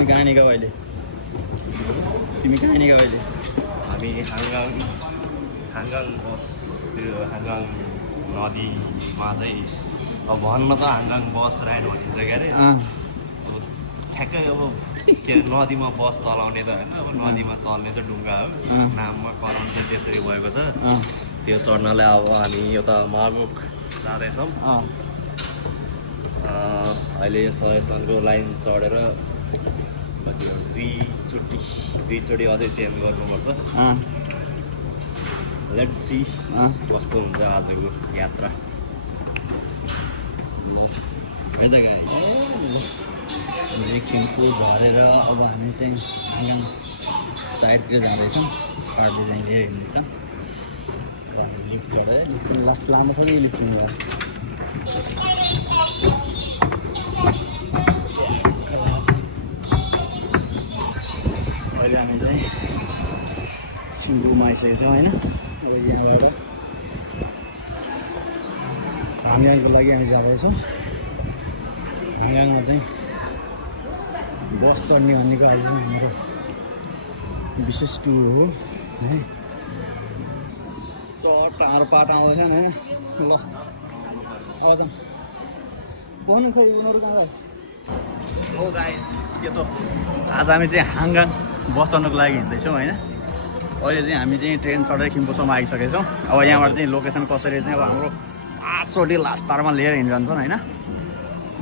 तिमी कहाँ निकाउ अहिले तिमी कहाँ निकाउ अहिले हामी हाङ्गाङ बस त्यो हाङ्गाङ नदीमा चाहिँ अब भन्न त हाङ्गाङ बस राइड भनिन्छ क्या अरे अब ठ्याक्कै अब के नदीमा बस चलाउने त होइन अब नदीमा चल्ने चाहिँ ढुङ्गा हो नाममा कराउनु चाहिँ त्यसरी भएको छ त्यो चढ्नलाई अब हामी यो त महामुख जाँदैछौँ अहिले यो सयसनको लाइन चढेर कति दुईचोटि अझै चेन्ज गर्नुपर्छ लेट्स सी कस्तो हुन्छ आजको यात्रा थिम्पू झरेर अब हामी चाहिँ हाङ्गाङ साइडतिर जाँदैछौँ पार्टी चाहिँ धेरै हिँड्दैछ लिफ्ट चढेर लिफ्ट लास्ट लामो छ कि लिफ्ट भयो अहिले हामी चाहिँ सिङ्गुमा आइसकेको छौँ होइन अब यहाँबाट हाङ्गाङको लागि हामी जाँदैछौँ हाङ्गाङमा चाहिँ बस चढ्ने भन्नेको आज हाम्रो विशेष टुर हो है चट्टाहरू पाटा आउँदैछ नि होइन ल अब त भन्नु खोइ उनीहरू कहाँ हो गाइस के छ आज हामी चाहिँ हाङ्गाङ बस चढ्नुको लागि हिँड्दैछौँ होइन अहिले चाहिँ हामी चाहिँ ट्रेन चढेर थिम्पूसम्म आइसकेको छौँ अब यहाँबाट चाहिँ लोकेसन कसरी चाहिँ अब हाम्रो 800 लास्ट पारमा लिएर हिँड्छन् होइन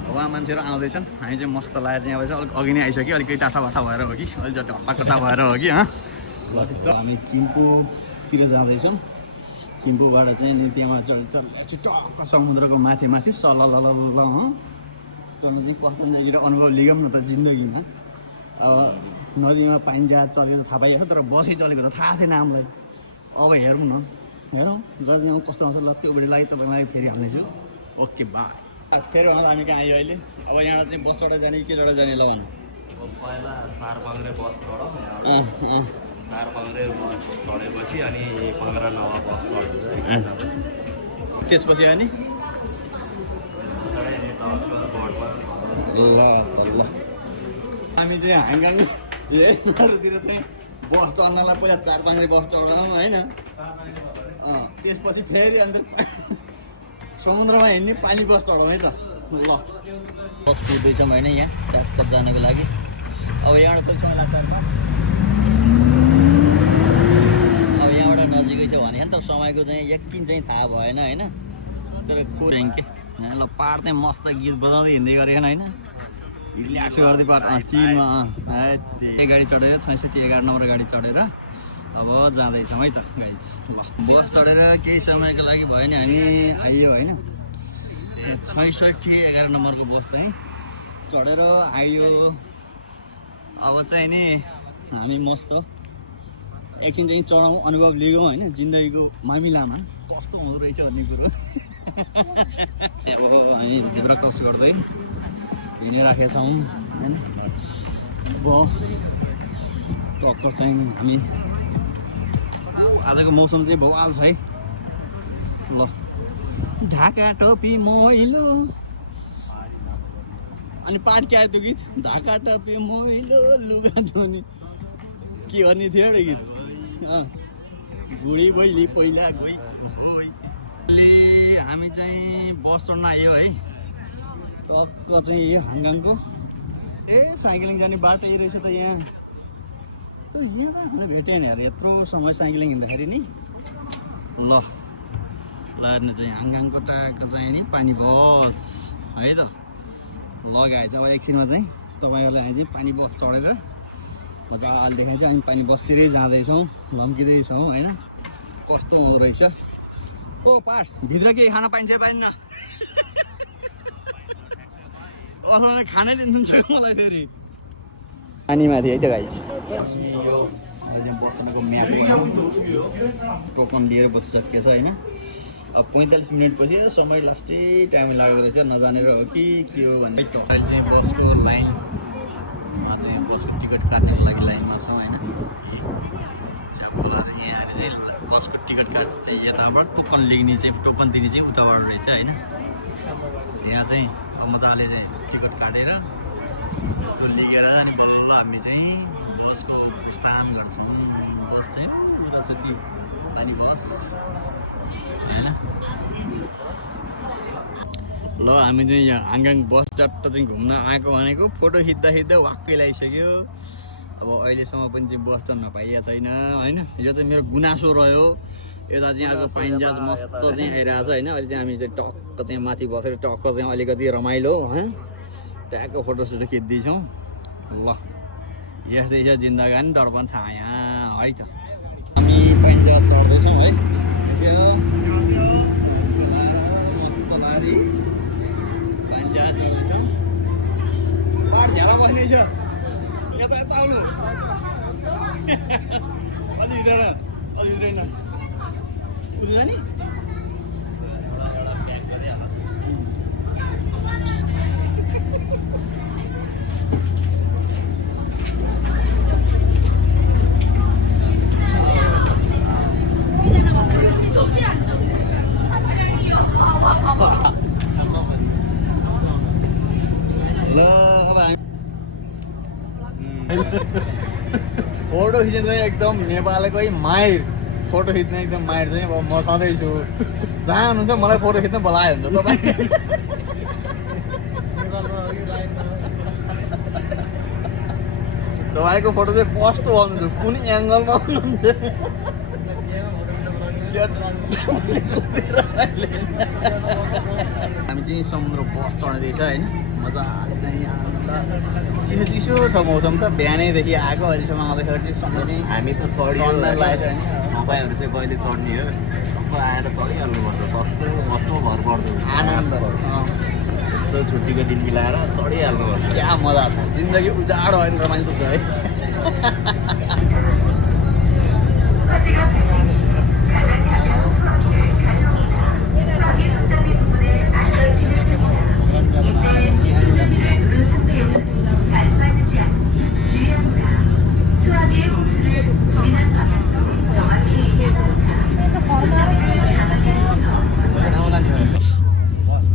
उहाँ मान्छेहरू आउँदैछन् हामी चाहिँ मस्त लागेर चाहिँ अब चाहिँ अलिक अघि नै आइसक्यो अलिकति टाटाबाटा भएर हो कि अलिक जति हट्टाकट्टा भएर हो कि ल ठिक छ हामी थिम्पूतिर जाँदैछौँ थिम्पूबाट चाहिँ नि त्यहाँबाट टक्क समुद्रको माथि सल चल्नु चाहिँ कस्तो चाहिँ अनुभव लिगौँ न त जिन्दगीमा अब नदीमा पानी जहाज चलेको थाहा पाइएको तर बसी चलेको त थाहा थिएन हामीलाई अब हेरौँ न हेरौँ गर्दैमा कस्तो आउँछ ल त्योपट्टि लागि तपाईँलाई फेरि हाल्नेछु ओके बाई फेरि भन्दा हामी कहाँ आयो अहिले अब यहाँबाट चाहिँ बसबाट जाने कि केबाट जाने ल भन पहिला चारपाङ्रे बस चढौँ चारपाङ्रे बस चढेपछि अनि 15 नवा बस चढ्छ त्यसपछि अनि ल ल हामी चाहिँ हाङ्गाङ यहाँतिर चाहिँ बस चढ्नलाई पहिला चारपाङ्रे बस चढ्छौँ होइन त्यसपछि फेरि अन्त समुद्रमा हिँड्ने पानी बस चढाउँ है त ल बस कुद्दैछौँ होइन यहाँ ट्याक्क जानको लागि अब यहाँबाट कति समय लाग्छ अब यहाँबाट नजिकै छ भने त समयको चाहिँ यकिन चाहिँ थाहा भएन होइन तर के ल पाहाड चाहिँ मस्त गीत बजाउँदै हिँड्दै गरेन होइन रिल्याक्स गर्दै पाहाड चिलमा गाडी चढेर 6611 नम्बर गाडी चढेर अब जाँदैछौँ है त गाइज ल बस चढेर केही समयको लागि भयो नि हामी आइयो होइन 6611 नम्बरको बस चाहिँ चढेर आयो अब चाहिँ नि हामी मस्त एकछिन चाहिँ चढाउँ अनुभव लिगौँ होइन जिन्दगीको मामिलामा कस्तो हुँदो रहेछ भन्ने कुरो अब हामी झेब्रा क्रस गर्दै हिँडिराखेका छौँ होइन अब टक्क चाहिँ हामी आजको मौसम चाहिँ बवाल छ है ल ढाका टोपी मैलो अनि पाठ के आयो त्यो गीत ढाका टोपी मैलो लुगा धोनी के गर्ने थियो एउटा गीत बुढी बैली पहिला गई अहिले हामी चाहिँ बस चढ्न आयो है टक्क चाहिँ यो हाङ्गाङको साइक्लिङ जाने बाटो यही रहेछ त यहाँ तर यहाँ त हामीले भेटेन यार यत्रो समय साइक्लिङ हिँड्दाखेरि नि ल लार्ने चाहिँ हाङ्गाङको टाको चाहिँ नि पानी बस है त लगाएछ अब एकछिनमा चाहिँ तपाईँहरूलाई हामी चाहिँ पानी बस चढेर मजाले देखाइन्छ अनि पानी बसतिरै जाँदैछौँ लम्किँदैछौँ होइन कस्तो हुँदो रहेछ ओ पाठ भित्र के खाना पाइन्छ पाइन्न खानै दिन्छ मलाई फेरि पानीमाथि है त गाइस बस्नको म्याट टोकन लिएर बसिसकेको छ होइन अब 45 मिनटपछि समय लास्टै टाइम लाग्दो रहेछ नजानेर हो कि के हो भन्ने अहिले चाहिँ बसको लाइनमा चाहिँ बसको टिकट काट्नको लागि लाइनमा छौँ होइन यहाँ चाहिँ बसको टिकट काट्नु चाहिँ यताबाट टोकन लिने चाहिँ टोकन दिने चाहिँ उताबाट रहेछ होइन यहाँ चाहिँ मजाले चाहिँ टिकट काटेर लिएर अनि बल्ल हामी चाहिँ बसको प्रस्थान गर्छौँ। बस चाहिँ उता छ ती अनि बस होइन। ल हामी चाहिँ यहाँ हाङगाङ बस चट्ट चाहिँ घुम्न आएको भनेको फोटो खिच्दा खिच्दा वाक्कै लगाइसक्यो। अब अहिलेसम्म पनि चाहिँ बस चढ्न पाइएको छैन होइन। यो चाहिँ मेरो गुनासो रह्यो। यता चाहिँ अर्को पाइन्जाज मस्त चाहिँ आइरहेको छ होइन। अहिले चाहिँ हामी चाहिँ टक्क चाहिँ माथि बसेर टक्क चाहिँ अलिकति रमाइलो होइन ट्याक्क फोटोसोटो खिच्दैछौँ। ल यस्तै छ जिन्दगानी दर्पण छाया है त। हामी पाइन्जाज चढ्दैछौँ है। मस्त नारी पाइन्जाज हिँड्दैछौँ। पाहाड झ्याला बस्ने छ यता यता आउनु अलि हिँडेर अलि हिँडेन बुझ्छ नि। ल अब फोटो खिच्न चाहिँ एकदम नेपालकै माहिर फोटो खिच्न एकदम माहिर चाहिँ अब म सधैँ छु। जहाँ हुनुहुन्छ मलाई फोटो खिच्न बोलायो हुन्छ तपाईँ। तपाईँको फोटो चाहिँ कस्तो आउनुहुन्छ कुन एङ्गलमा आउनुहुन्छ। हामी चाहिँ समुद्र बस चढ्दैछ होइन मजाले चाहिँ चिसो चिसो छ मौसम त बिहानैदेखि आएको अहिलेसम्म आउँदाखेरि चाहिँ सँगै हामी त चढ्यो लागेको होइन। तपाईँहरू चाहिँ कहिले चढ्ने हो टक्क आएर चढिहाल्नुपर्छ। सस्तो मस्तो भर पर्दैन आनन्द यस्तो छुट्टीको दिन मिलाएर चढिहाल्नुपर्छ। क्या मजा छ जिन्दगी उजाड होइन रमाइलो छ है।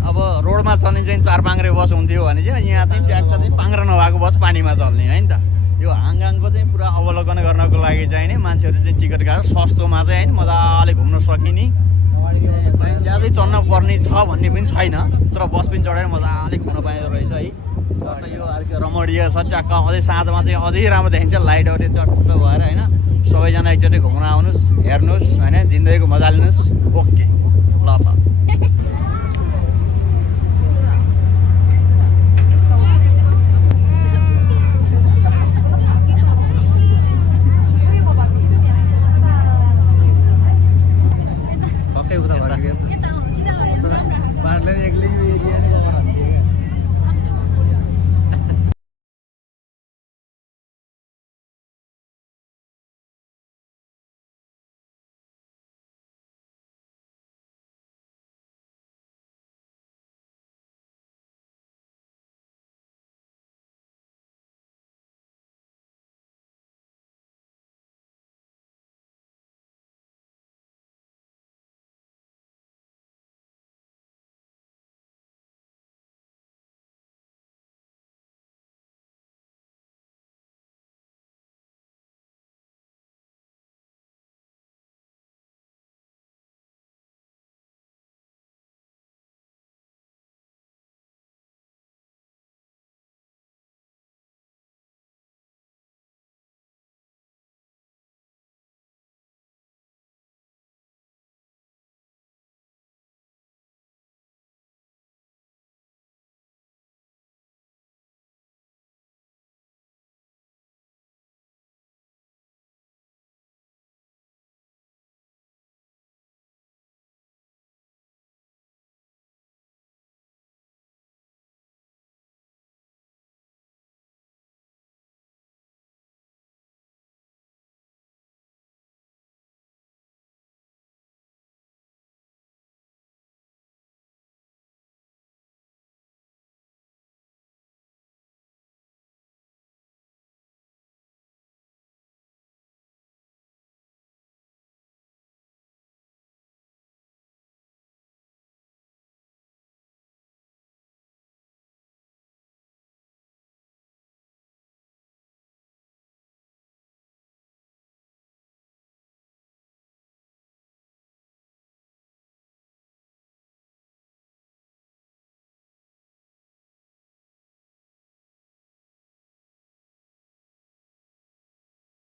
अब रोडमा चल्ने चाहिँ 4 पाङ्ग्रे बस हुन्थ्यो भने चाहिँ यहाँ चाहिँ ट्याक्क चाहिँ पाङ्ग्रा नभएको बस पानीमा चल्ने है नि त। यो हाङगाङको चाहिँ पुरा अवलोकन गर्नको लागि चाहिँ नि मान्छेहरू चाहिँ टिकट काटेर सस्तोमा चाहिँ होइन मजाले घुम्न सकिने ज्यादै चढ्न पर्ने छ भन्ने पनि छैन। तर बस पनि चढेर मजाले घुम्न पाइँदो रहेछ है। तर यो अर्को रमणीय छ ट्याक्क अझै साँझमा चाहिँ अझै राम्रो देखिन्छ लाइटहरू चट्ट भएर होइन। सबैजना एकचोटि घुम्न आउनुहोस् हेर्नुहोस् होइन जिन्दगीको मजा लिनुहोस्। ओके ल त।